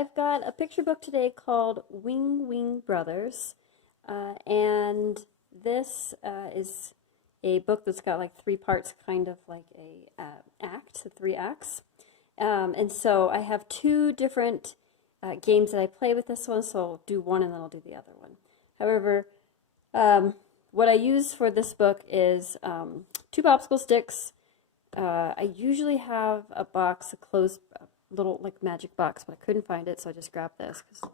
I've got a picture book today called Wing Wing Brothers, and this is a book that's got like 3 parts, kind of like a act, 3 acts. And so I have 2 different games that I play with this one, so I'll do one and then I'll do the other one. However, what I use for this book is 2 popsicle sticks. I usually have a box, a closed little like magic box, but I couldn't find it, so I just grabbed this because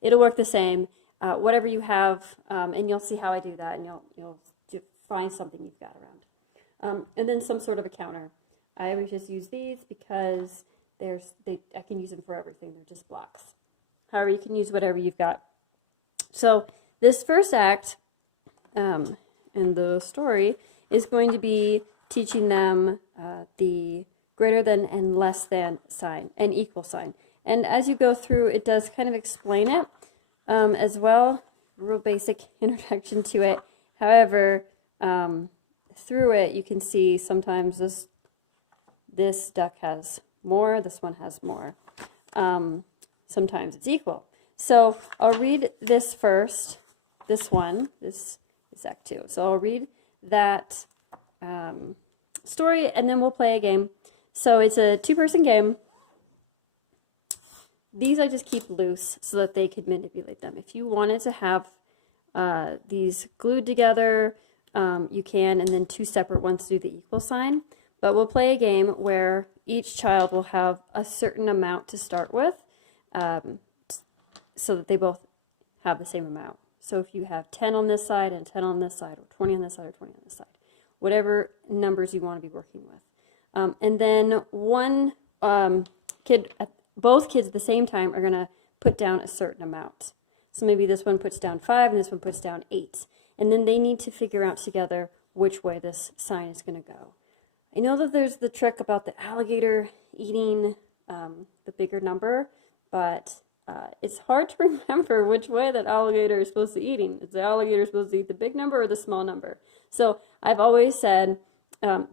it'll work the same. Whatever you have, and you'll see how I do that, and you'll find something you've got around. And then some sort of a counter. I always just use these because I can use them for everything. They're just blocks. However, you can use whatever you've got. So this first act in the story is going to be teaching them the greater than and less than sign and equal sign. And as you go through, it does kind of explain it as well, real basic introduction to it. However, through it, you can see sometimes this duck has more, this one has more. Sometimes it's equal. So I'll read this first, this is Act 2. So I'll read that story and then we'll play a game. So it's a 2-person game. These I just keep loose so that they could manipulate them. If you wanted to have these glued together, you can, and then 2 separate ones do the equal sign. But we'll play a game where each child will have a certain amount to start with, so that they both have the same amount. So if you have 10 on this side and 10 on this side, or 20 on this side or 20 on this side, whatever numbers you want to be working with. And then one both kids at the same time are going to put down a certain amount. So maybe this one puts down 5 and this one puts down 8. And then they need to figure out together which way this sign is going to go. I know that there's the trick about the alligator eating the bigger number, but it's hard to remember which way that alligator is supposed to be eating. Is the alligator supposed to eat the big number or the small number? So I've always said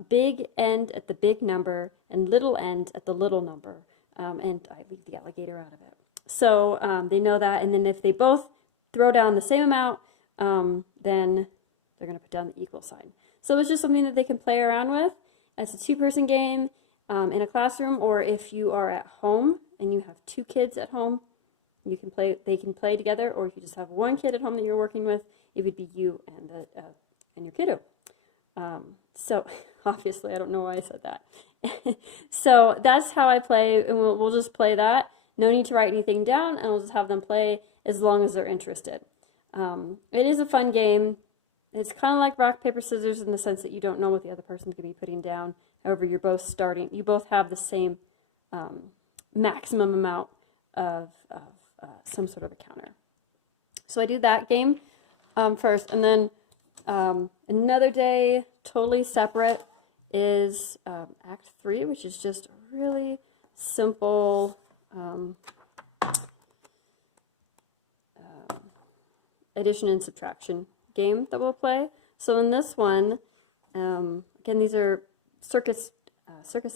big end at the big number and little end at the little number. And I leave the alligator out of it. So they know that, and then if they both throw down the same amount, then they're going to put down the equal sign. So it's just something that they can play around with as a 2-person game in a classroom, or if you are at home and you have 2 kids at home, you can play. They can play together, or if you just have 1 kid at home that you're working with, it would be you and your kiddo. So obviously, I don't know why I said that. So that's how I play, and we'll just play that. No need to write anything down, and we'll just have them play as long as they're interested. It is a fun game. It's kind of like rock, paper, scissors in the sense that you don't know what the other person's going to be putting down. However, you're both starting. You both have the same maximum amount of some sort of a counter. So I do that game first, and then another day, totally separate, is Act 3, which is just a really simple addition and subtraction game that we'll play. So in this one, again, these are circus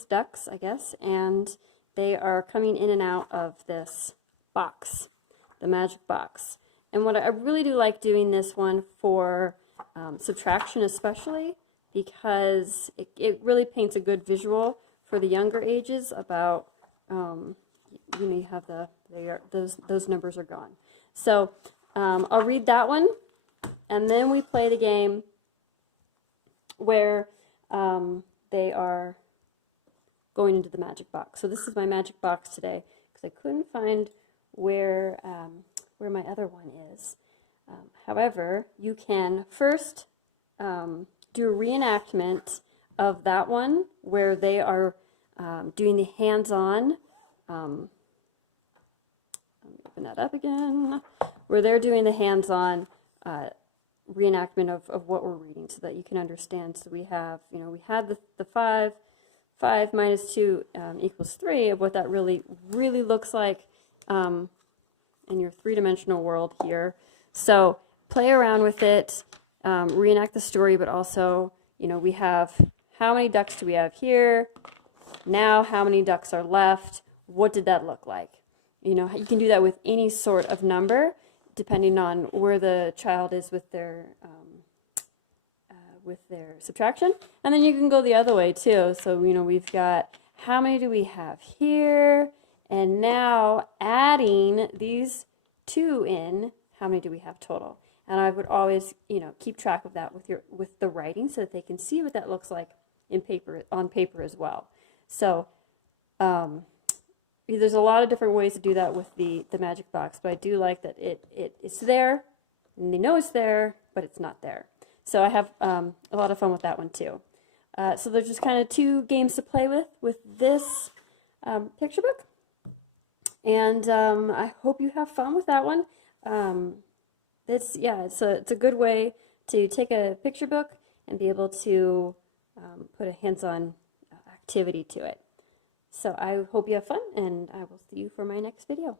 ducks, I guess, and they are coming in and out of this box, the magic box. And what I really do like doing this one for subtraction especially, because it really paints a good visual for the younger ages about, you have those numbers are gone. So I'll read that one, and then we play the game where they are going into the magic box. So this is my magic box today, because I couldn't find where my other one is. However, you can first do a reenactment of that one where they are doing the hands-on, let me open that up again, where they're doing the hands-on reenactment of what we're reading so that you can understand. So we have, we had the 5 minus 2 equals 3 of what that really looks like in your 3-dimensional world here. So play around with it, reenact the story, but also, we have, how many ducks do we have here? Now, how many ducks are left? What did that look like? You know, you can do that with any sort of number, depending on where the child is with their subtraction. And then you can go the other way too. So, you know, we've got, how many do we have here? And now adding these two in, how many do we have total? And I would always, you know, keep track of that with the writing so that they can see what that looks like on paper as well. So there's a lot of different ways to do that with the magic box, but I do like that it's there, and they know it's there, but it's not there. So I have a lot of fun with that one too. So there's just kind of two games to play with this picture book, and I hope you have fun with that one. It's a good way to take a picture book and be able to put a hands-on activity to it. So I hope you have fun, and I will see you for my next video.